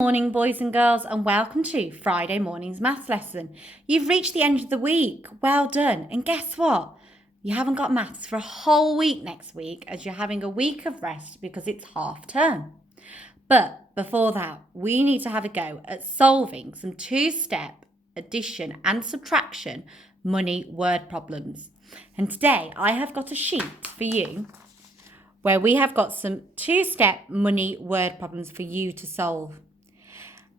Morning, boys and girls, and welcome to Friday morning's maths lesson. You've reached the end of the week. Well done. And guess what? You haven't got maths for a whole week next week as you're having a week of rest because it's half term. But before that, we need to have a go at solving some two-step addition and subtraction money word problems. And today I have got a sheet for you where we have got some two-step money word problems for you to solve.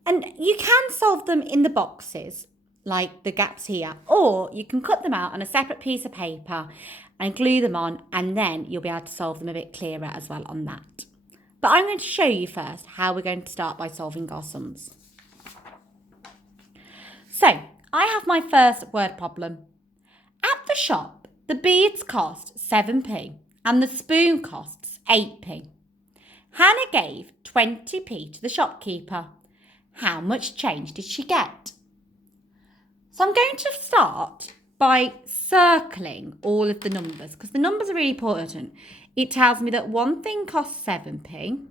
And you can solve them in the boxes, like the gaps here, or you can cut them out on a separate piece of paper and glue them on, and then you'll be able to solve them a bit clearer as well on that. But I'm going to show you first how we're going to start by solving our sums. So, I have my first word problem. At the shop, the beads cost 7p and the spoon costs 8p. Hannah gave 20p to the shopkeeper. How much change did she get? So I'm going to start by circling all of the numbers because the numbers are really important. It tells me that one thing costs 7p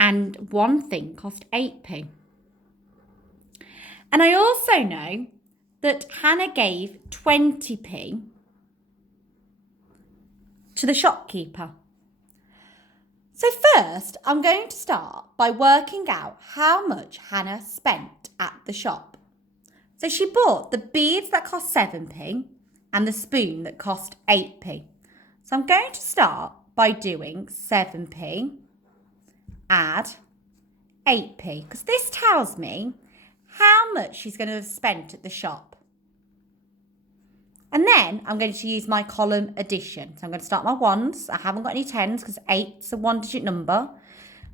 and one thing cost 8p. And I also know that Hannah gave 20p to the shopkeeper. So first, I'm going to start by working out how much Hannah spent at the shop. So she bought the beads that cost 7p and the spoon that cost 8p. So I'm going to start by doing 7p add 8p because this tells me how much she's going to have spent at the shop. And then I'm going to use my column addition. So I'm going to start my ones. I haven't got any tens because 8's a one-digit number.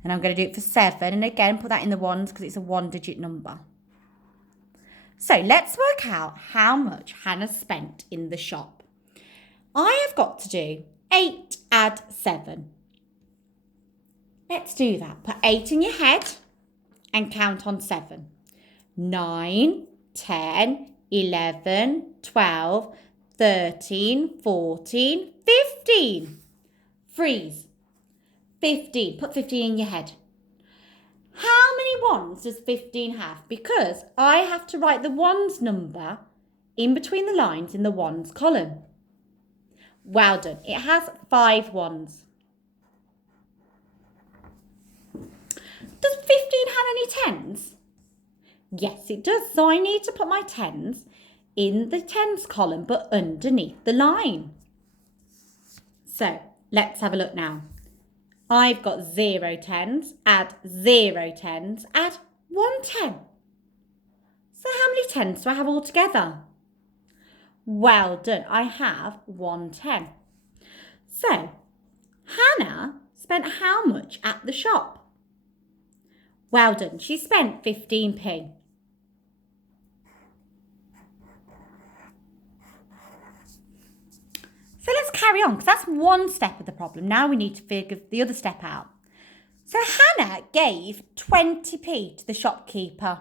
And I'm going to do it for 7. And again, put that in the ones because it's a one-digit number. So let's work out how much Hannah spent in the shop. I have got to do 8 add 7. Let's do that. Put 8 in your head and count on 7. 9, 10, 11, 12, 13, 14, 15. Freeze. 15. Put 15 in your head. How many ones does 15 have? Because I have to write the ones number in between the lines in the ones column. Well done. It has 5 ones. Does 15 have any tens? Yes, it does. So I need to put my tens in the tens column, but underneath the line. So let's have a look now. I've got 0 tens, add 0 tens, add 1 10. So how many tens do I have altogether? Well done. I have 1 10. So Hannah spent how much at the shop? Well done. She spent 15p. So let's carry on because that's one step of the problem. Now we need to figure the other step out. So Hannah gave 20p to the shopkeeper.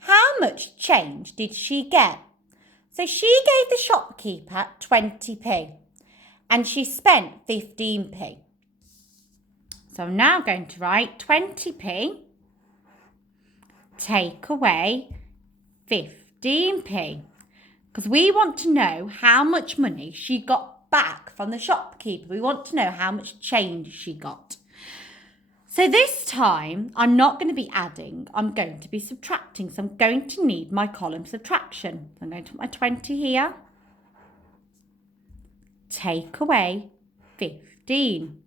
How much change did she get? So she gave the shopkeeper 20p and she spent 15p. So I'm now going to write 20p take away 15p because we want to know how much money she got back from the shopkeeper. We want to know how much change she got. So this time I'm not going to be adding, I'm going to be subtracting. So I'm going to need my column subtraction. I'm going to put my 20 here. Take away 15.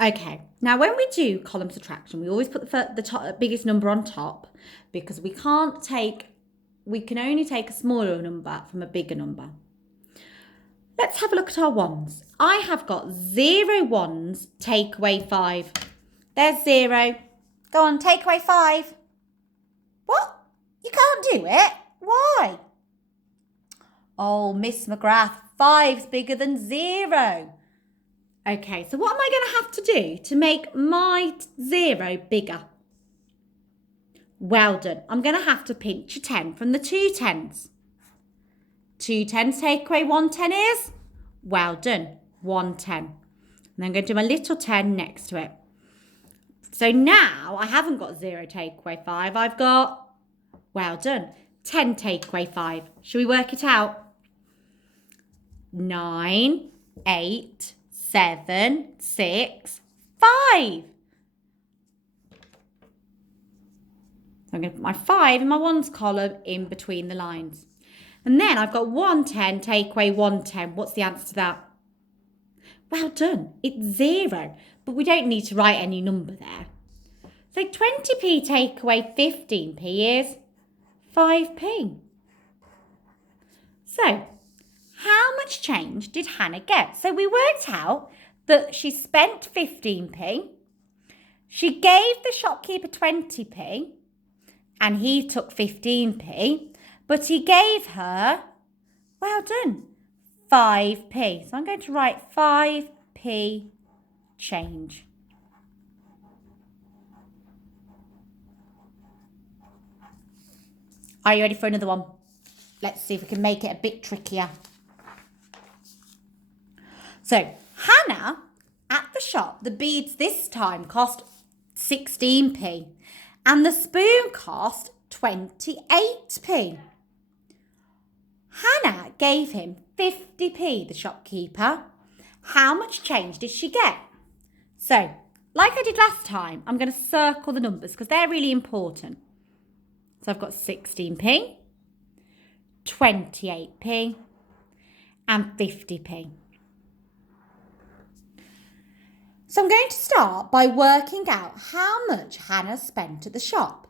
Okay, now when we do column subtraction, we always put the biggest number on top because we can only take a smaller number from a bigger number. Let's have a look at our ones. I have got 0 ones, take away 5. There's 0. Go on, take away 5. What? You can't do it? Why? Oh, Miss McGrath, 5's bigger than 0. Okay, so what am I going to have to do to make my 0 bigger? Well done. I'm going to have to pinch a 10 from the 2 tens. 2 10s take away 1 10 is? Well done. 110. And then I'm going to do my little 10 next to it. So now I haven't got 0 takeaway 5. I've got, well done, 10 takeaway 5. Shall we work it out? 9, 8, 7, 6, 5. So I'm going to put my 5 in my ones column in between the lines. And then I've got 110 take away 110. What's the answer to that? Well done. It's 0. But we don't need to write any number there. So 20p take away 15p is 5p. So how much change did Hannah get? So we worked out that she spent 15p. She gave the shopkeeper 20p. And he took 15p, but he gave her, well done, 5p. So I'm going to write 5p change. Are you ready for another one? Let's see if we can make it a bit trickier. So Hannah, at the shop, the beads this time cost 16p. And the spoon cost 28p. Hannah gave him 50p, the shopkeeper. How much change did she get? So, like I did last time, I'm going to circle the numbers because they're really important. So I've got 16p, 28p, and 50p. So I'm going to start by working out how much Hannah spent at the shop.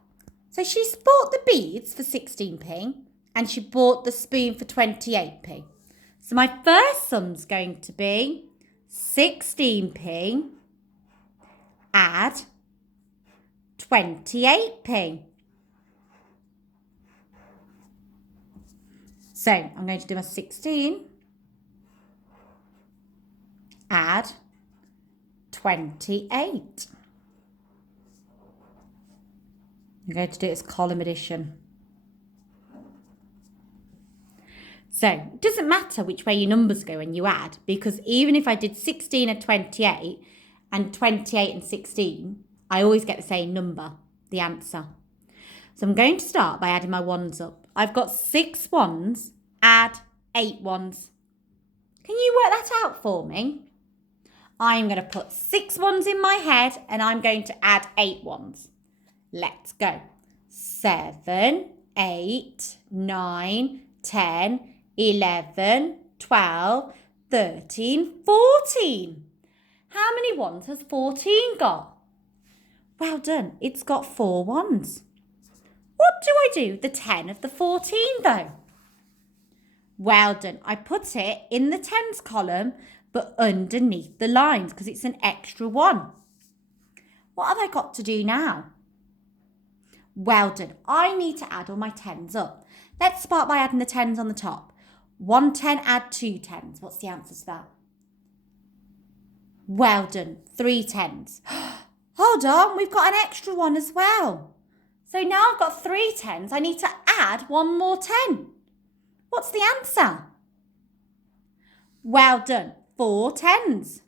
So she's bought the beads for 16p and she bought the spoon for 28p. So my first sum's going to be 16p add 28p. So I'm going to do my 16 add 28. I'm going to do it as column addition. So it doesn't matter which way your numbers go when you add, because even if I did 16 and 28 and 28 and 16, I always get the same number, the answer. So I'm going to start by adding my ones up. I've got 6 ones, add 8 ones. Can you work that out for me? I'm going to put 6 ones in my head and I'm going to add 8 ones. Let's go. 7, 8, 9, 10, 11, 12, 13, 14. How many ones has 14 got? Well done. It's got 4 ones. What do I do with the 10 of the 14 though? Well done. I put it in the tens column but underneath the lines because it's an extra 1. What have I got to do now? Well done. I need to add all my 10s up. Let's start by adding the 10s on the top. 1 10 add 2 10s. What's the answer to that? Well done. 3 10s. Hold on, we've got an extra 1 as well. So now I've got 3 10s. I need to add 1 more 10. What's the answer? Well done. 4 10s.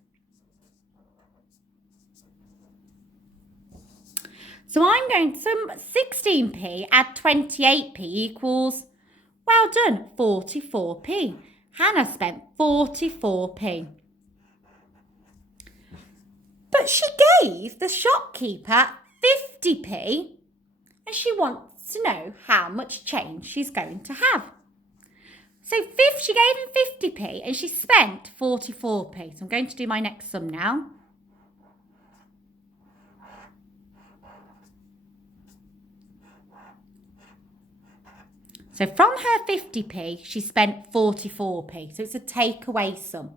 So I'm going to 16p add 28p equals, well done, 44p. Hannah spent 44p. But she gave the shopkeeper 50p and she wants to know how much change she's going to have. So she gave him 50p and she spent 44p. So I'm going to do my next sum now. So from her 50p, she spent 44p. So it's a takeaway sum.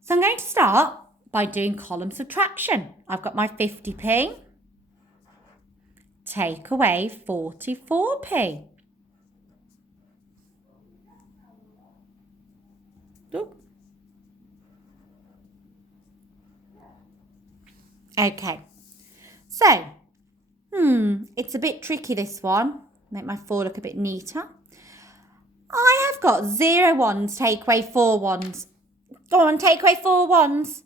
So I'm going to start by doing column subtraction. I've got my 50p, take away 44p. Okay, so, it's a bit tricky this one. Make my 4 look a bit neater. I have got 0 ones, take away 4 ones. Go on, take away 4 ones.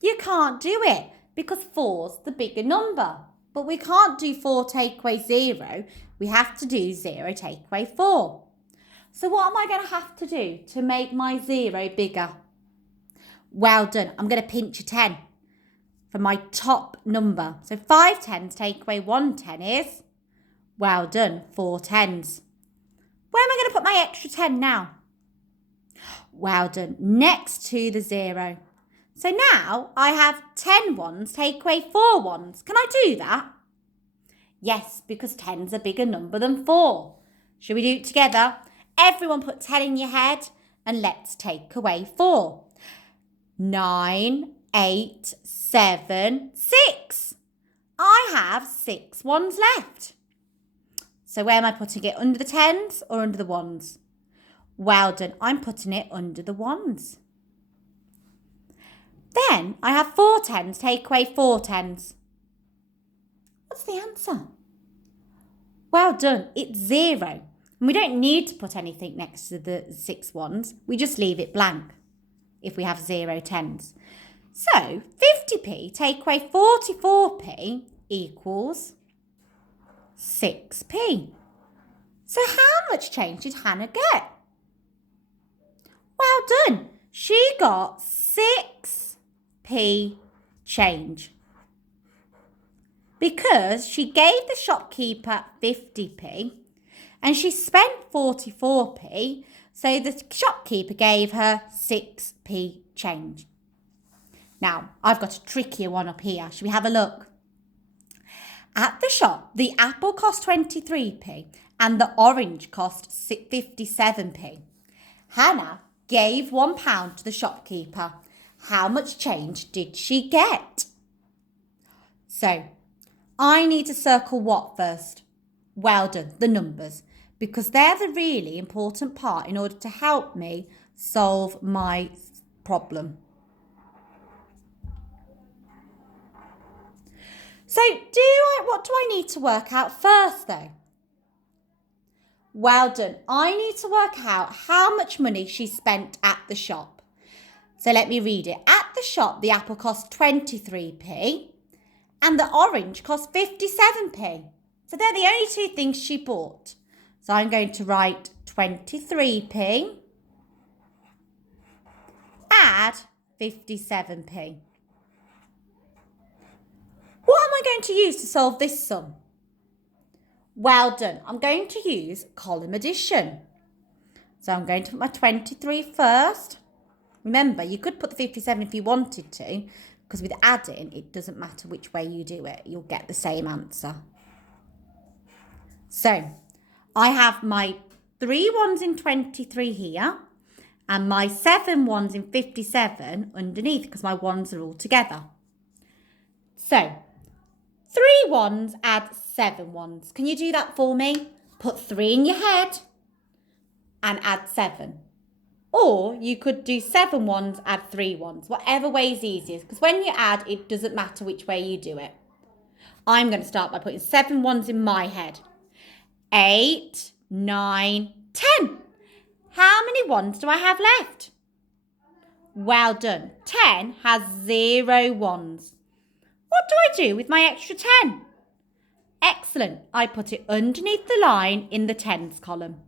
You can't do it because 4's the bigger number. But we can't do 4 take away 0. We have to do 0 take away 4. So what am I going to have to do to make my 0 bigger? Well done. I'm going to pinch a 10 from my top number. So 5 tens take away 1 10 is, well done, 4 tens. Where am I going to put my extra 10 now? Well done, next to the 0. So now I have 10 ones take away 4 ones. Can I do that? Yes, because 10's a bigger number than 4. Shall we do it together? Everyone put 10 in your head and let's take away 4. 9, 8, 7, 6. I have 6 ones left. So where am I putting it? Under the 10s or under the 1s? Well done, I'm putting it under the 1s. Then I have 4 10s, take away 4 10s. What's the answer? Well done, it's 0. And we don't need to put anything next to the 6 ones. We just leave it blank if we have 0 10s. So 50p take away 44p equals 6p. So how much change did Hannah get? Well done. She got 6p change. Because she gave the shopkeeper 50p and she spent 44p, so the shopkeeper gave her 6p change. Now, I've got a trickier one up here. Should we have a look? At the shop, the apple cost 23p and the orange cost 57p. Hannah gave £1 to the shopkeeper. How much change did she get? So, I need to circle what first? Well done, the numbers, because they're the really important part in order to help me solve my problem. So what do I need to work out first though? Well done. I need to work out how much money she spent at the shop. So let me read it. At the shop, the apple cost 23p and the orange cost 57p. So they're the only 2 things she bought. So I'm going to write 23p, add 57p. What am I going to use to solve this sum? Well done. I'm going to use column addition. So I'm going to put my 23 first. Remember, you could put the 57 if you wanted to, because with adding, it doesn't matter which way you do it. You'll get the same answer. So I have my 3 ones in 23 here and my 7 ones in 57 underneath because my ones are all together. So 3 ones add 7 ones. Can you do that for me? Put 3 in your head and add 7. Or you could do 7 ones, add 3 ones. Whatever way is easiest. Because when you add, it doesn't matter which way you do it. I'm going to start by putting 7 ones in my head. 8, 9, 10. How many ones do I have left? Well done. 10 has 0 ones. What do I do with my extra 10? Excellent. I put it underneath the line in the tens column.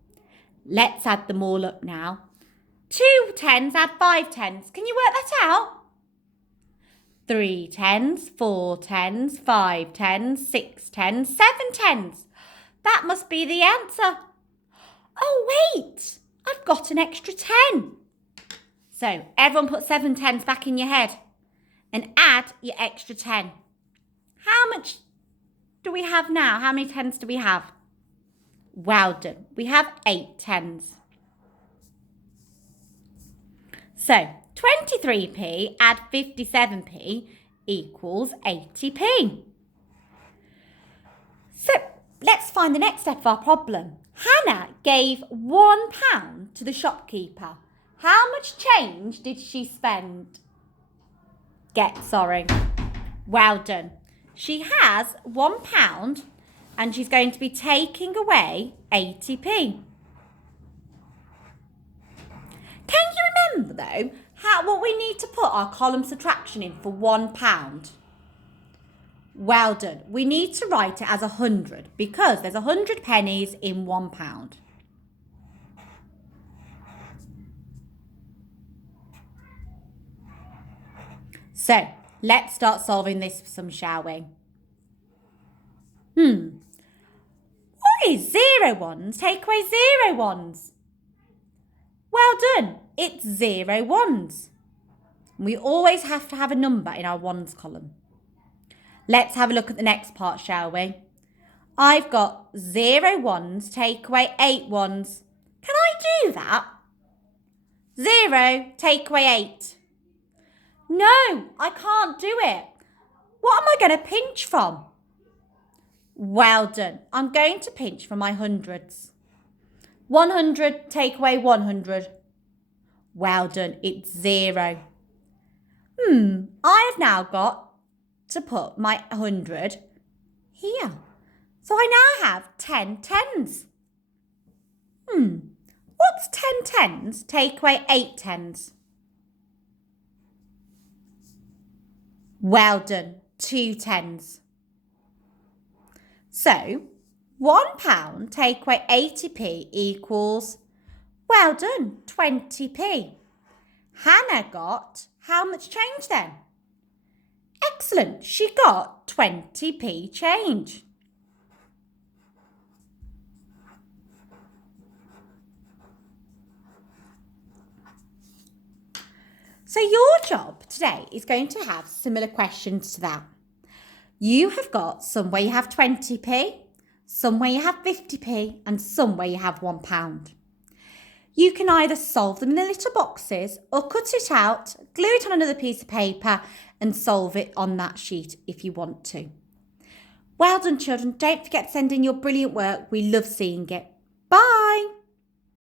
Let's add them all up now. 2 10s add 5 10s. Can you work that out? 3 10s, 4 10s, 5 10s, 6 10s, 7 10s. That must be the answer. Oh, wait. I've got an extra 10. So everyone put 7 10s back in your head and add your extra 10. How much do we have now? How many 10s do we have? Well done. We have 8 10s. So 23p add 57p equals 80p. So let's find the next step of our problem. Hannah gave £1 to the shopkeeper. How much change did she spend? Well done. She has £1 and she's going to be taking away 80p. Can you remember though what we need to put our column subtraction in for £1. Well done. We need to write it as 100 because there's 100 pennies in £1. So let's start solving this for some, shall we? What is 0 ones take away 0 ones? Well done. It's 0 ones. We always have to have a number in our ones column. Let's have a look at the next part, shall we? I've got 0 ones take away 8 ones. Can I do that? 0 take away 8. No, I can't do it. What am I going to pinch from? Well done. I'm going to pinch from my hundreds. 100 take away 100. Well done. It's 0. I have now got to put my 100 here. So I now have 10 tens. What's 10 tens take away 8 tens? Well done. 2 tens. So, £1 take away 80p equals, well done, 20p. Hannah got how much change then? Excellent, she got 20p change. So your job today is going to have similar questions to that. You have got some where you have 20p, some where you have 50p, and some where you have £1. You can either solve them in the little boxes or cut it out, glue it on another piece of paper and solve it on that sheet if you want to. Well done, children. Don't forget to send in your brilliant work. We love seeing it. Bye.